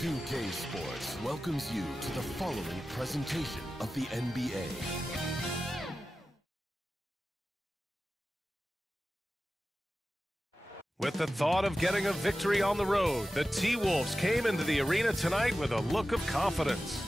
2K Sports welcomes you to the following presentation of the NBA. With the thought of getting a victory on the road, the T-Wolves came into the arena tonight with a look of confidence.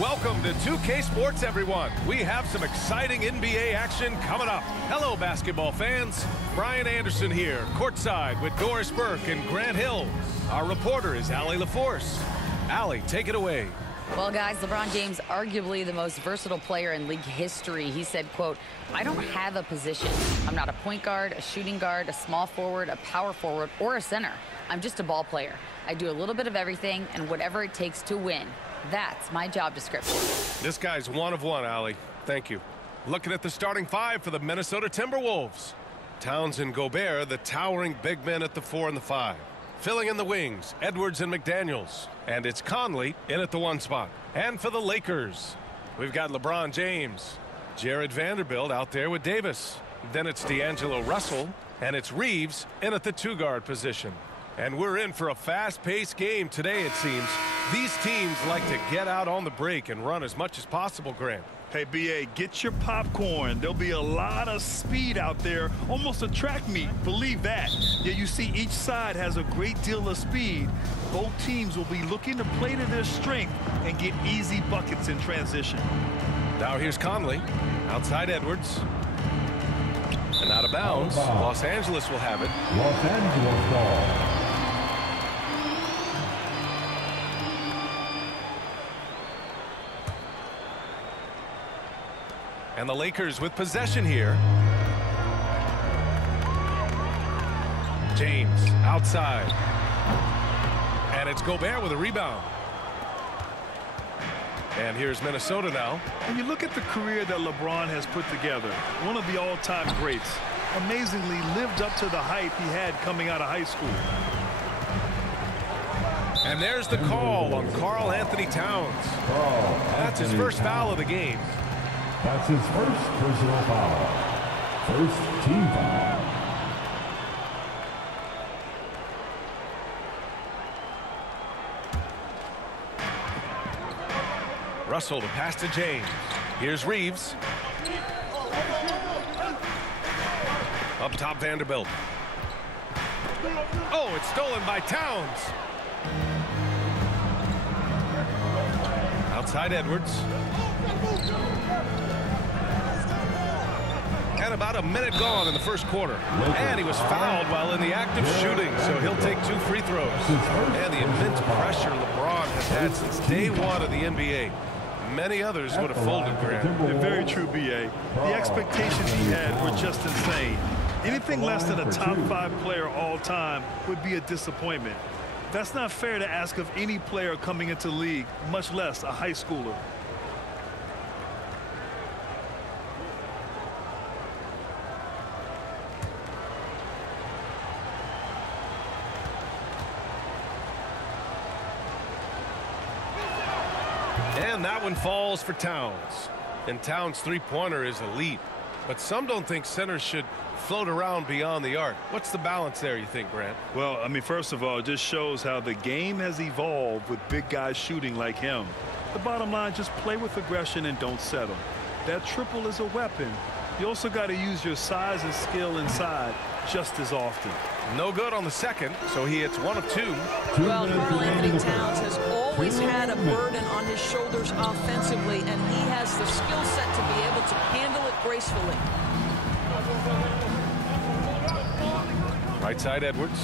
Welcome to 2K Sports, everyone. We have some exciting NBA action coming up. Hello, basketball fans. Brian Anderson here, courtside with Doris Burke and Grant Hill. Our reporter is Allie LaForce. Allie, take it away. Well, guys, LeBron James, arguably the most versatile player in league history. He said, quote, "I don't have a position. I'm not a point guard, a shooting guard, a small forward, a power forward, or a center. I'm just a ball player. I do a little bit of everything and whatever it takes to win. That's my job description." This guy's one of one, Allie. Thank you. Looking at the starting five for the Minnesota Timberwolves. Towns and Gobert, the towering big men at the 4 and the 5. Filling in the wings, Edwards and McDaniels. And it's Conley in at the 1 spot. And for the Lakers, we've got LeBron James, Jared Vanderbilt out there with Davis. Then it's D'Angelo Russell, and it's Reeves in at the 2-guard position. And we're in for a fast-paced game today, it seems. These teams like to get out on the break and run as much as possible, Grant. Hey, BA, get your popcorn. There'll be a lot of speed out there, almost a track meet. Believe that. Yeah, you see each side has a great deal of speed. Both teams will be looking to play to their strength and get easy buckets in transition. Now here's Conley. Outside Edwards. And out of bounds. Los Angeles will have it. Los Angeles ball. And the Lakers with possession here. James outside. And it's Gobert with a rebound. And here's Minnesota now. When you look at the career that LeBron has put together, one of the all-time greats, amazingly lived up to the hype he had coming out of high school. And there's the call on Karl Anthony Towns. That's his first foul of the game. That's his first personal foul. First team foul. Russell to pass to James. Here's Reeves. Up top, Vanderbilt. Oh, it's stolen by Towns. Outside Edwards. And about a minute gone in the first quarter. And he was fouled while in the act of shooting, so he'll take 2 free throws. And the immense pressure LeBron has had since day one of the NBA. Many others would have folded, Grant. Very true, BA. The expectations he had were just insane. Anything less than a top 5 player all time would be a disappointment. That's not fair to ask of any player coming into the league, much less a high schooler. And that one falls for Towns. And Towns' three-pointer is elite. But some don't think centers should float around beyond the arc. What's the balance there, you think, Grant? Well, I mean, first of all, it just shows how the game has evolved with big guys shooting like him. The bottom line, just play with aggression and don't settle. That triple is a weapon. You also got to use your size and skill inside just as often. No good on the second, so he hits 1 of 2. Well, Karl Anthony Towns has always had a burden on his shoulders offensively, and he has the skill set to be able to handle it gracefully. Right side Edwards.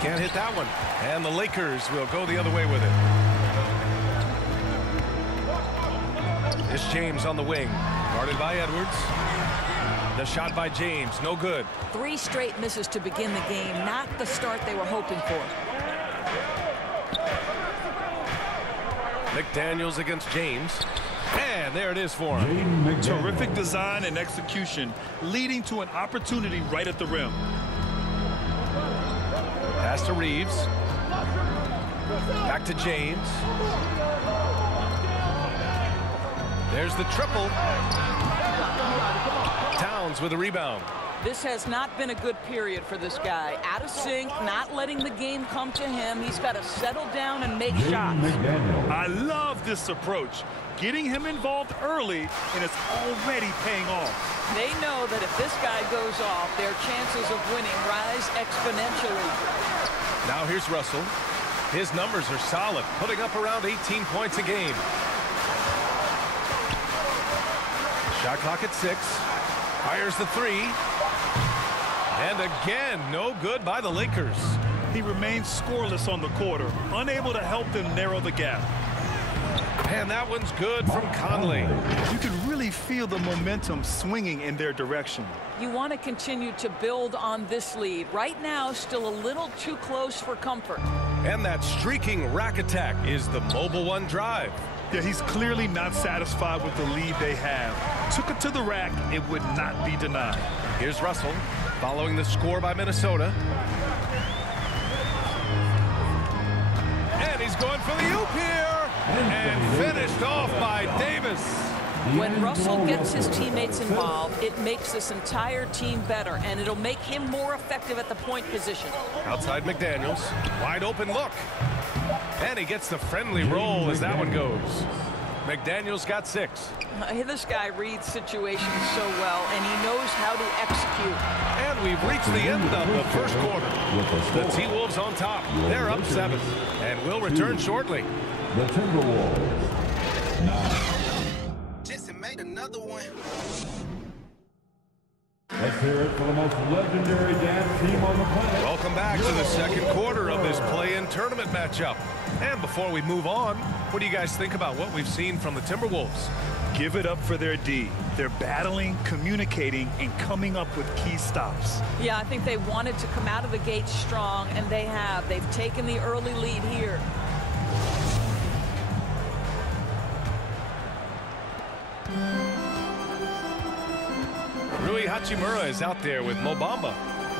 Can't hit that one. And the Lakers will go the other way with it. It's James on the wing. Guarded by Edwards. The shot by James, no good. 3 straight misses to begin the game, not the start they were hoping for. McDaniels against James. And there it is for him. Terrific design and execution, leading to an opportunity right at the rim. Pass to Reeves. Back to James. There's the triple. Towns with a rebound. This has not been a good period for this guy. Out of sync, not letting the game come to him. He's got to settle down and make shots. I love this approach. Getting him involved early, and it's already paying off. They know that if this guy goes off, their chances of winning rise exponentially. Now here's Russell. His numbers are solid, putting up around 18 points a game. Shot clock at 6. Fires the 3. And again, no good by the Lakers. He remains scoreless on the quarter, unable to help them narrow the gap. And that one's good from Conley. You can really feel the momentum swinging in their direction. You want to continue to build on this lead. Right now, still a little too close for comfort. And that streaking rack attack is the mobile one drive. Yeah, he's clearly not satisfied with the lead they have. Took it to the rack, it would not be denied. Here's Russell, following the score by Minnesota. And he's going for the oop here. And finished off by Davis. When Russell gets his teammates involved, it makes this entire team better, and it'll make him more effective at the point position. Outside McDaniels, wide open look. And he gets the friendly roll as that one goes. McDaniels got 6. This guy reads situations so well, and he knows how to execute. And we've reached the end of the first quarter. The T-Wolves on top. They're up 7, and we'll return shortly. The Timberwolves. 9. Jesse made another one. Let's hear it for the most legendary dance team on the planet. Welcome back to the second quarter of this play-in tournament matchup. And before we move on, what do you guys think about what we've seen from the Timberwolves? Give it up for their D. They're battling, communicating, and coming up with key stops. Yeah, I think they wanted to come out of the gate strong, and they have. They've taken the early lead here. Rui Hachimura is out there with Mo Bamba.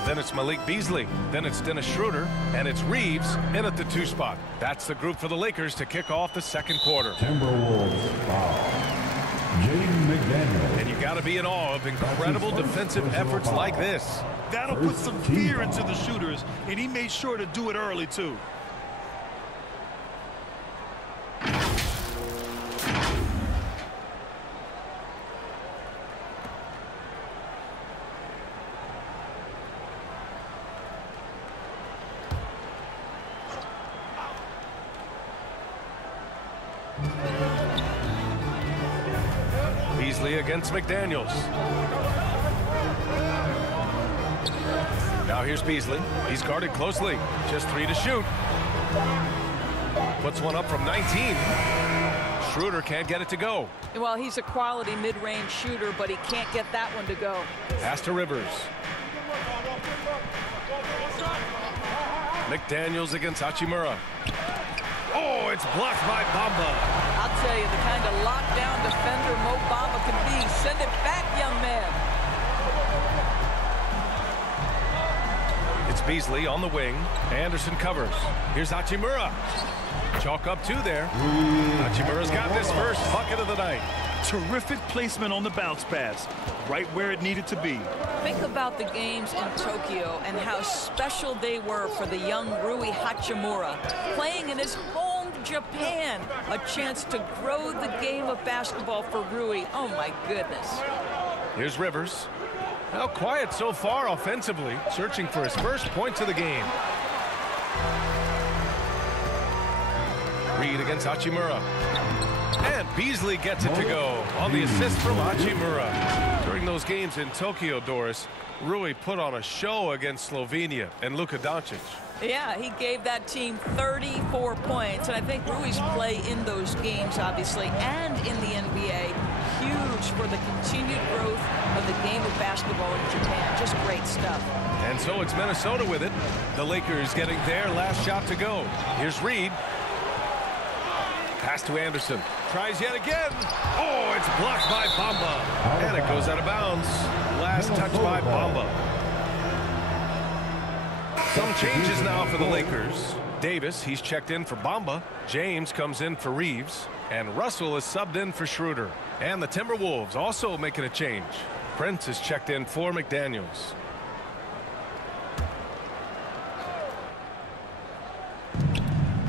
Then it's Malik Beasley. Then it's Dennis Schroeder. And it's Reeves in at the 2 spot. That's the group for the Lakers to kick off the second quarter. Timberwolves foul. Jaden McDaniels. And you got to be in awe of incredible defensive efforts like this. That'll put some fear into the shooters, and he made sure to do it early, too. Beasley against McDaniels. Now here's Beasley. He's guarded closely. Just 3 to shoot. Puts one up from 19. Schroeder can't get it to go. Well, he's a quality mid-range shooter, but he can't get that one to go. Pass to Rivers. McDaniels against Hachimura. Oh, it's blocked by Bamba. I'll tell you, the kind of lockdown defender Mo Bamba can be. Send it back, young man. It's Beasley on the wing. Anderson covers. Here's Hachimura. Chalk up 2 there. Hachimura's got this first bucket of the night. Terrific placement on the bounce pass, right where it needed to be. Think about the games in Tokyo and how special they were for the young Rui Hachimura. Playing in his home Japan, a chance to grow the game of basketball for Rui. Oh my goodness. Here's Rivers. Now quiet so far offensively, searching for his first points of the game. Reed against Hachimura. And Beasley gets it to go on the assist from Hachimura. During those games in Tokyo, Doris, Rui put on a show against Slovenia and Luka Doncic. Yeah, he gave that team 34 points, and I think Rui's play in those games, obviously, and in the NBA, huge for the continued growth of the game of basketball in Japan. Just great stuff. And so it's Minnesota with it. The Lakers getting their last shot to go. Here's Reed. Pass to Anderson. Tries yet again. Oh, it's blocked by Bamba. And it goes out of bounds. Last touch by Bamba. Some changes now for the Lakers. Davis, he's checked in for Bamba. James comes in for Reeves. And Russell is subbed in for Schroeder. And the Timberwolves also making a change. Prince is checked in for McDaniels.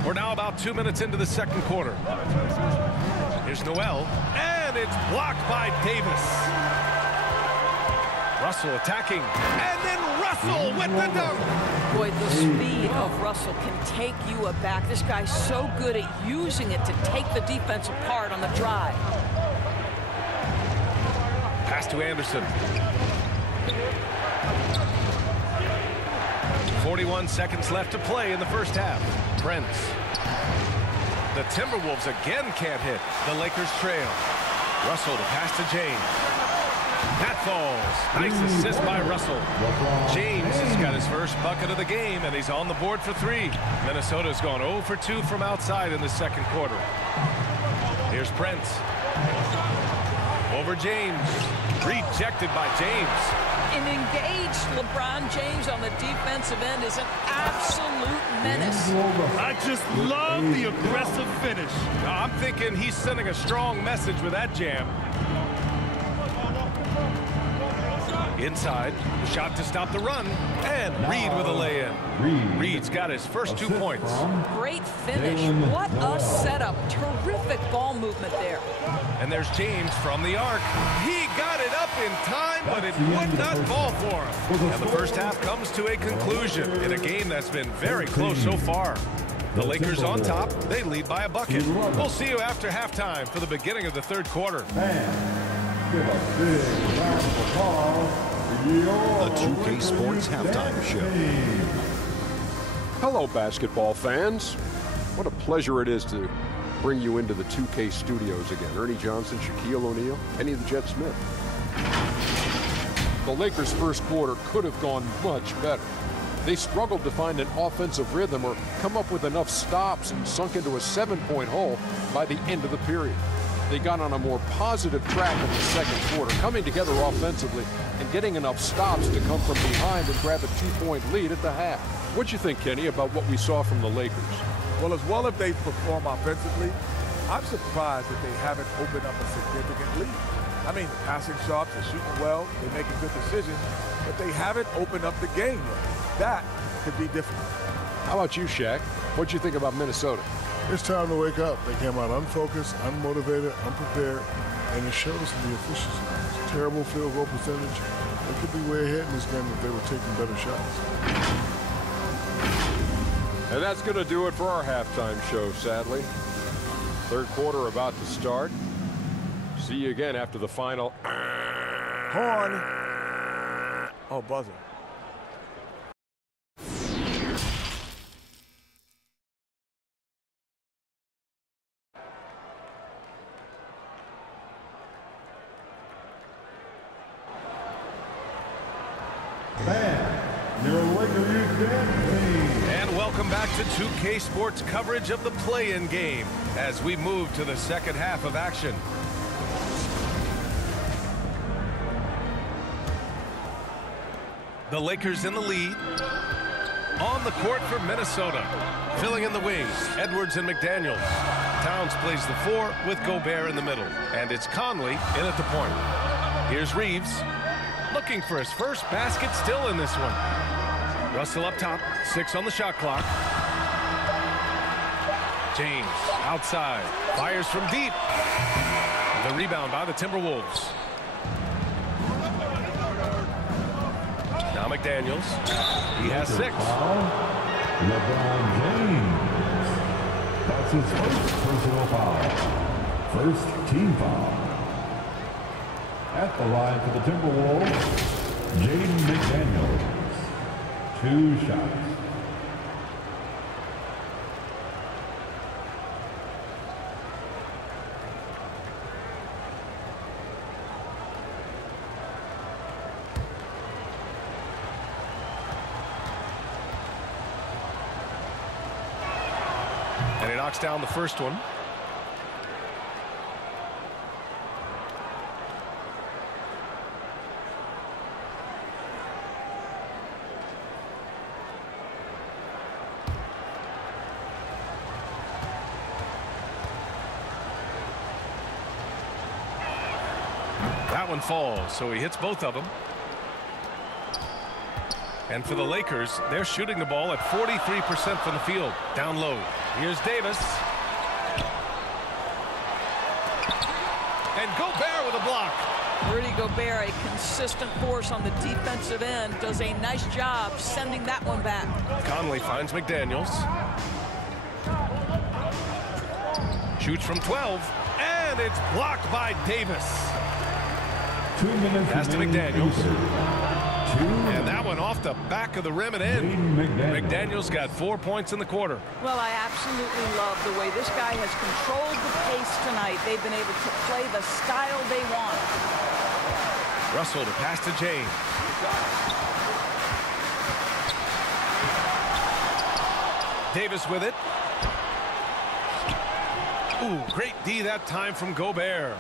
We're now about 2 minutes into the second quarter. Here's Noel, and it's blocked by Davis. Russell attacking, and then Russell with the dunk. Boy, the speed of Russell can take you aback. This guy's so good at using it to take the defense apart on the drive. Pass to Anderson. 41 seconds left to play in the first half. Prince. The Timberwolves again can't hit. The Lakers trail. Russell to pass to James. That falls. Nice assist by Russell. James has got his first bucket of the game, and he's on the board for 3. Minnesota's gone 0 for 2 from outside in the second quarter. Here's Prince. Over James. Rejected by James. An engaged LeBron James on the defensive end is an absolute menace. I just love the aggressive finish. I'm thinking he's sending a strong message with that jam. Inside, shot to stop the run, and Reed with a lay-in. Reed's got his first 2 points. Great finish. What a setup. Terrific ball movement there. And there's James from the arc. He got it up in time, but it would not fall for him. And the first half comes to a conclusion in a game that's been very close so far. The Lakers on top. They lead by a bucket. We'll see you after halftime for the beginning of the third quarter. Give a big round of applause for The 2K Sports Halftime Show. Hello, basketball fans. What a pleasure it is to bring you into the 2K studios again. Ernie Johnson, Shaquille O'Neal, Kenny the Jet Smith. The Lakers' first quarter could have gone much better. They struggled to find an offensive rhythm or come up with enough stops and sunk into a 7-point hole by the end of the period. They got on a more positive track in the second quarter, coming together offensively and getting enough stops to come from behind and grab a 2-point lead at the half. What you think, Kenny, about what we saw from the Lakers? Well, as well as they perform offensively, I'm surprised that they haven't opened up a significant lead. I mean, the passing shots, they're shooting well, they're making good decisions, but they haven't opened up the game yet. That could be different. How about you, Shaq? What'd you think about Minnesota? It's time to wake up. They came out unfocused, unmotivated, unprepared, and it shows in the efficiency. It's a terrible field goal percentage. They could be way ahead in this game if they were taking better shots. And that's going to do it for our halftime show, sadly. Third quarter about to start. See you again after the final. Horn. Oh, buzzer. And welcome back to 2K Sports coverage of the play-in game as we move to the second half of action. The Lakers in the lead. On the court for Minnesota. Filling in the wings, Edwards and McDaniels. Towns plays the 4 with Gobert in the middle. And it's Conley in at the point. Here's Reeves. Looking for his first basket still in this one. Russell up top, 6 on the shot clock. James outside, fires from deep. The rebound by the Timberwolves. Now McDaniels, he has 6. LeBron James. That's his first personal foul. First team foul. At the line for the Timberwolves, Jaden McDaniels. 2 shots. And he knocks down the first one. That one falls, so he hits both of them. And for the Lakers, they're shooting the ball at 43% from the field. Down low. Here's Davis. And Gobert with a block. Rudy Gobert, a consistent force on the defensive end, does a nice job sending that one back. Conley finds McDaniels. Shoots from 12, and it's blocked by Davis. 2 minutes. Pass to McDaniels. And that one off the back of the rim and in. McDaniels got 4 points in the quarter. Well, I absolutely love the way this guy has controlled the pace tonight. They've been able to play the style they want. Russell to pass to James. Davis with it. Ooh, great D that time from Gobert.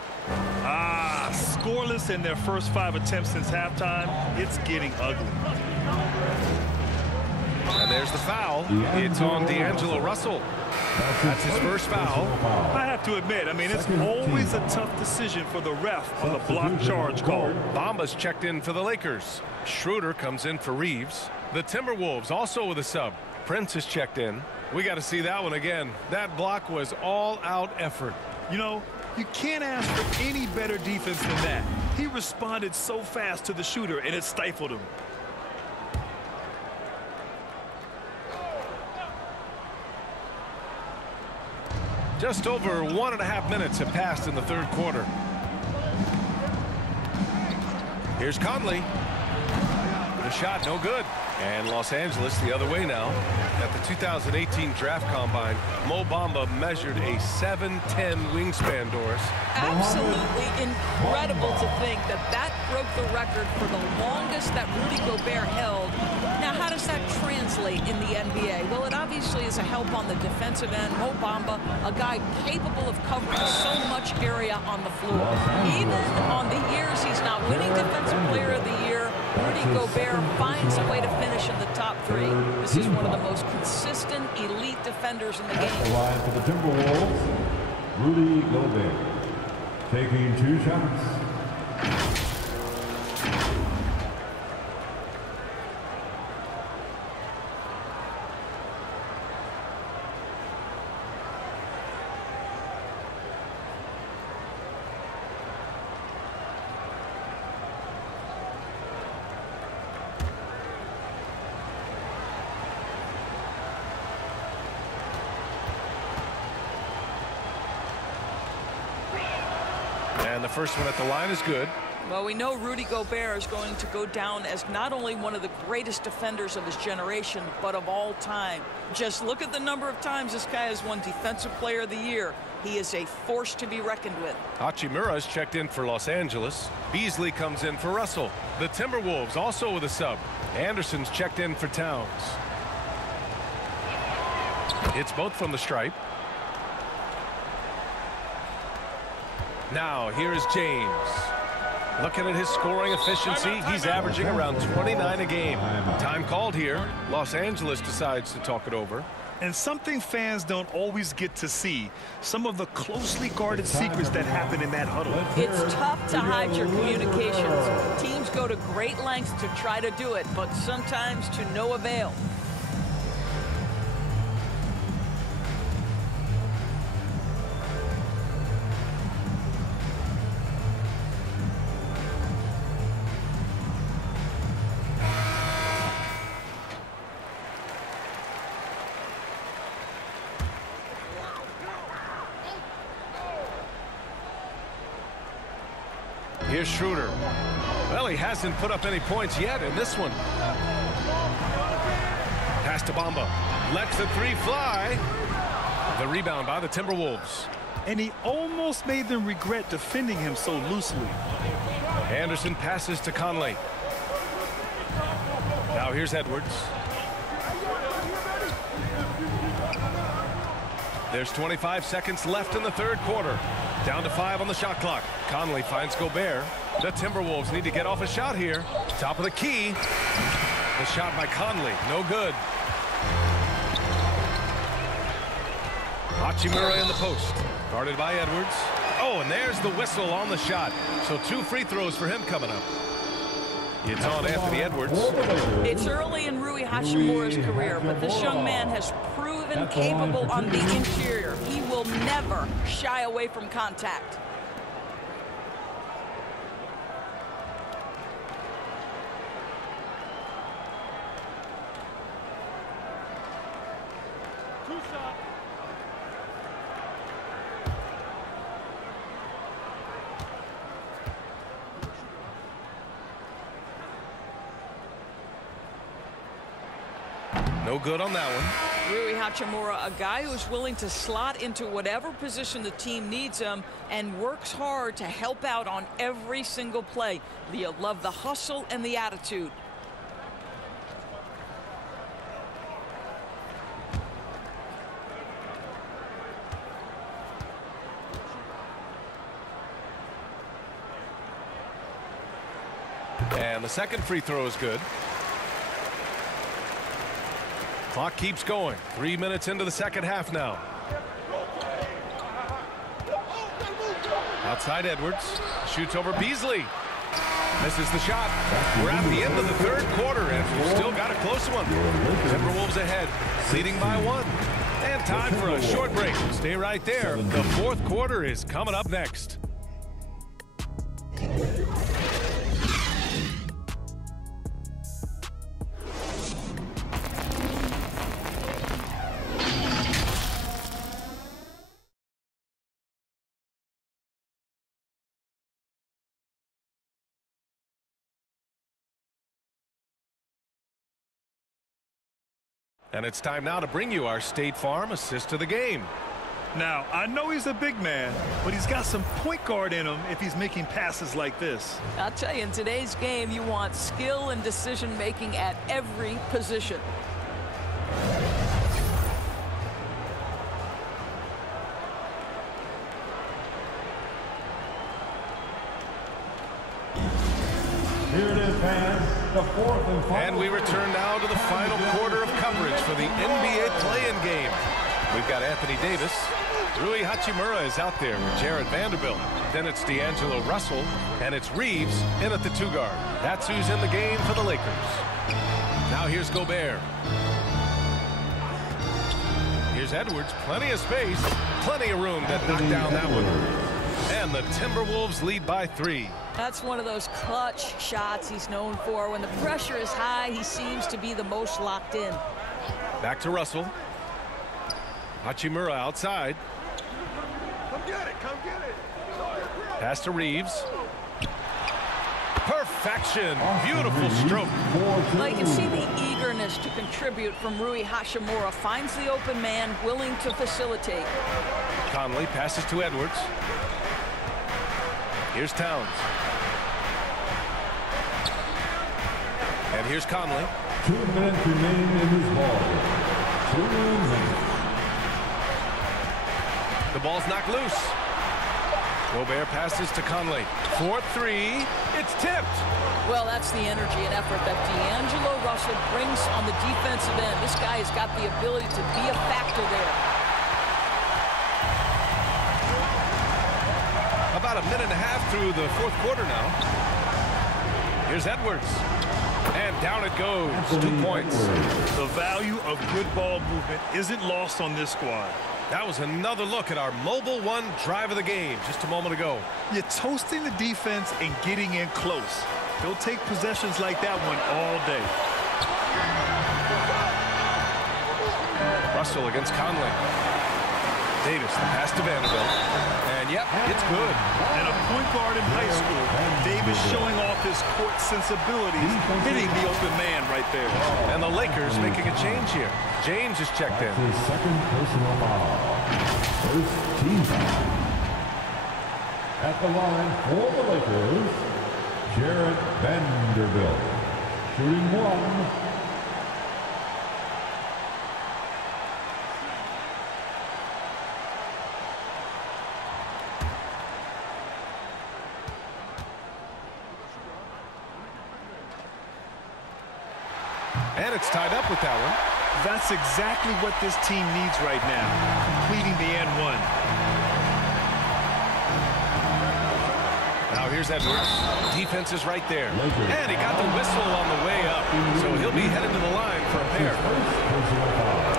Scoreless in their first 5 attempts since halftime. It's getting ugly. And there's the foul. It's on D'Angelo Russell. That's his first foul. I have to admit, I mean, it's always a tough decision for the ref on the block charge call. Bamba's checked in for the Lakers. Schroeder comes in for Reeves. The Timberwolves also with a sub. Prince is checked in. We got to see that one again. That block was all-out effort. You know, you can't ask for any better defense than that. He responded so fast to the shooter, and it stifled him. Just over 1.5 minutes have passed in the third quarter. Here's Conley. The shot no good. And Los Angeles the other way now. At the 2018 draft combine, Mo Bamba measured a 7'10" wingspan, Doris. Absolutely incredible to think that that broke the record for the longest that Rudy Gobert held. Now, how does that translate in the NBA? Well, it obviously is a help on the defensive end. Mo Bamba, a guy capable of covering so much area on the floor. Even on the years he's not winning Defensive Player of the Year, Rudy Gobert finds a way to finish in the top 3. This is one of the most consistent, elite defenders in the game. The line for the Timberwolves, Rudy Gobert, taking 2 shots. And the first one at the line is good. Well, we know Rudy Gobert is going to go down as not only one of the greatest defenders of his generation, but of all time. Just look at the number of times this guy has won Defensive Player of the Year. He is a force to be reckoned with. Hachimura is checked in for Los Angeles. Beasley comes in for Russell. The Timberwolves also with a sub. Anderson's checked in for Towns. It's both from the stripe. Now, here is James. Looking at his scoring efficiency, he's averaging around 29 a game. Time called here. Los Angeles decides to talk it over. And something fans don't always get to see, some of the closely guarded secrets that happen in that huddle. It's tough to hide your communications. Teams go to great lengths to try to do it, but sometimes to no avail. Here's Schroeder. Well, he hasn't put up any points yet in this one. Pass to Bamba. Lets the 3 fly. The rebound by the Timberwolves. And he almost made them regret defending him so loosely. Anderson passes to Conley. Now here's Edwards. There's 25 seconds left in the third quarter. Down to 5 on the shot clock. Conley finds Gobert. The Timberwolves need to get off a shot here. Top of the key. The shot by Conley. No good. Hachimura in the post. Guarded by Edwards. Oh, and there's the whistle on the shot. So 2 free throws for him coming up. It's on Anthony Edwards. It's early in Rui Hachimura's career, but this young man has proven capable on the interior. He will never shy away from contact. No good on that one. Rui Hachimura, a guy who's willing to slot into whatever position the team needs him and works hard to help out on every single play. You love the hustle and the attitude. And the second free throw is good. Clock keeps going. 3 minutes into the second half now. Outside Edwards. Shoots over Beasley. Misses the shot. We're at the end of the third quarter, and we've still got a close one. Timberwolves ahead, leading by 1. And time for a short break. Stay right there. The fourth quarter is coming up next. And it's time now to bring you our State Farm assist of the game. Now, I know he's a big man, but he's got some point guard in him if he's making passes like this. I'll tell you, in today's game, you want skill and decision-making at every position. Here it is, fans. The fourth and final. And we return now to the final quarter of coverage for the NBA play-in game. We've got Anthony Davis. Rui Hachimura is out there with Jared Vanderbilt. Then it's D'Angelo Russell. And it's Reeves in at the 2 guard. That's who's in the game for the Lakers. Now here's Gobert. Here's Edwards. Plenty of space. Plenty of room to knock down that one. And the Timberwolves lead by 3. That's one of those clutch shots he's known for. When the pressure is high, he seems to be the most locked in. Back to Russell. Hachimura outside. Come get it. Come get it. Pass to Reeves. Perfection. Beautiful stroke. Well, you can see the eagerness to contribute from Rui Hachimura. Finds the open man, willing to facilitate. Conley passes to Edwards. Here's Towns. And here's Conley. 2 minutes remaining in this ball. 2 minutes. The ball's knocked loose. Gobert passes to Conley. 4-3. It's tipped. Well, that's the energy and effort that D'Angelo Russell brings on the defensive end. This guy has got the ability to be a factor there. About a minute and a half through the fourth quarter now. Here's Edwards. And down it goes. 2 points. The value of good ball movement isn't lost on this squad. That was another look at our Mobile One drive of the game just a moment ago. You're toasting the defense and getting in close. They'll take possessions like that one all day. Russell against Conley. Davis, the pass to Vanderbilt. And yep, it's good. And a point guard in high school, Davis showing off his court sensibilities, hitting the open man right there. And the Lakers making a change here. James is checked in. His second personal foul. First team foul. At the line for the Lakers, Jared Vanderbilt. Shooting 1. And it's tied up with that one. That's exactly what this team needs right now, completing the and one. Here's Edwards. Defense is right there. And he got the whistle on the way up. So he'll be headed to the line for a pair.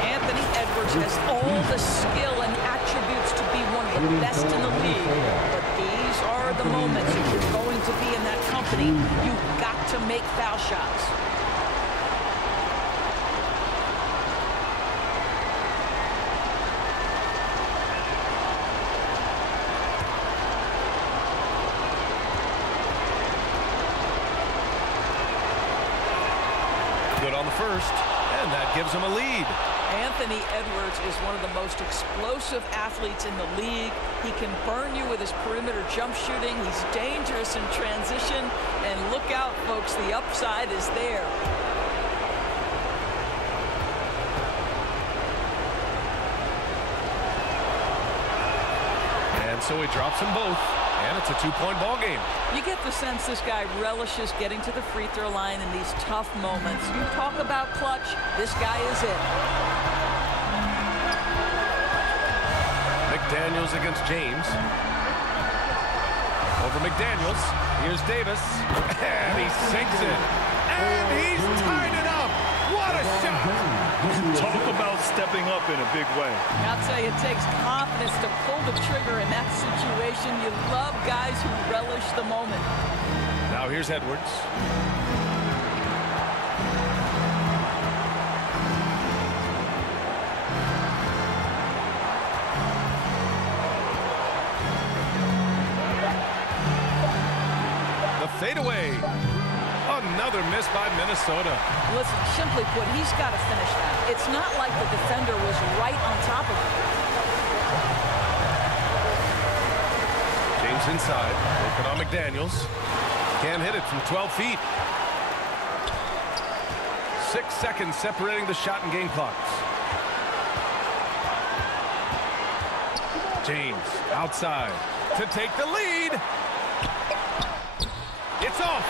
Anthony Edwards has all the skill and attributes to be one of the best in the league. But these are the moments if you're going to be in that company, you've got to make foul shots. Good on the first, and that gives him a lead. Anthony Edwards is one of the most explosive athletes in the league. He can burn you with his perimeter jump shooting. He's dangerous in transition. And look out, folks, the upside is there. And so he drops them both. And it's a two-point ball game. You get the sense this guy relishes getting to the free throw line in these tough moments. You talk about clutch, this guy is it. McDaniels against James. Over McDaniels. Here's Davis. And he sinks it. And he's tied it up. What a shot. Talk about stepping up in a big way. I'll tell you, it takes confidence to pull the trigger in that situation. You love guys who relish the moment. Now here's Edwards. The fadeaway. Another miss by Minnesota. Listen, simply put, he's got to finish that. It's not like the defender was right on top of him. James inside, working on McDaniels. Can't hit it from 12 feet. 6 seconds separating the shot and game clocks. James outside to take the lead. It's off.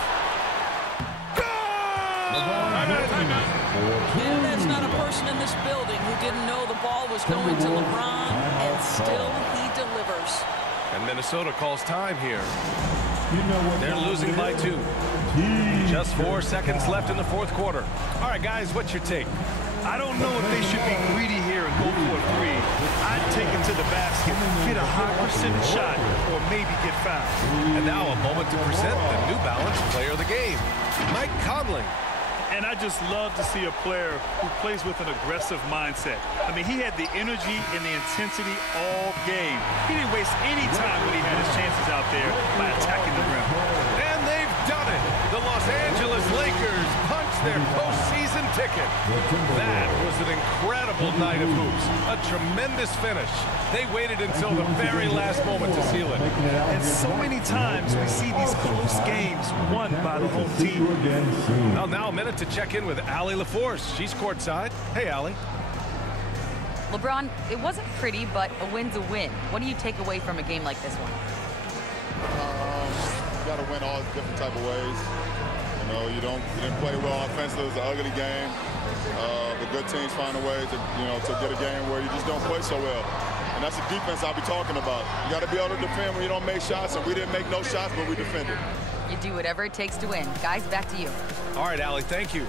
And there's not a person in this building who didn't know the ball was going to LeBron, and still he delivers. And Minnesota calls time here. They're losing by 2. Just 4 seconds left in the fourth quarter. All right, guys, what's your take? I don't know if they should be greedy here and go for a three. I'd take it to the basket, get a high percentage shot, or maybe get fouled. And now a moment to present the New Balance Player of the Game, Mike Conley. And I just love to see a player who plays with an aggressive mindset. I mean, he had the energy and the intensity all game. He didn't waste any time when he had his chances out there by attacking the rim. And they've done it. The Los Angeles Lakers punched their postseason ticket. That was an incredible night of hoops. A tremendous finish. They waited until the very last moment to seal it. And so many times we see these close games won by the home team. Well, now a minute to check in with Allie LaForce. She's courtside. Hey, Allie. LeBron, it wasn't pretty, but a win's a win. What do you take away from a game like this one? You got to win all different type of ways. You know, you didn't play well offensively. It was an ugly game. The good teams find a way to get a game where you just don't play so well. And that's the defense I'll be talking about. You got to be able to defend when you don't make shots, and we didn't make no shots, but we defended. You do whatever it takes to win. Guys, back to you. All right, Allie, thank you.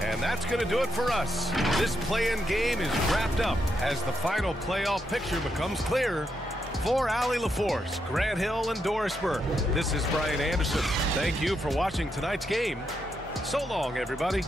And that's going to do it for us. This play-in game is wrapped up as the final playoff picture becomes clearer. For Allie LaForce, Grant Hill, and Doris Burke, this is Brian Anderson. Thank you for watching tonight's game. So long, everybody.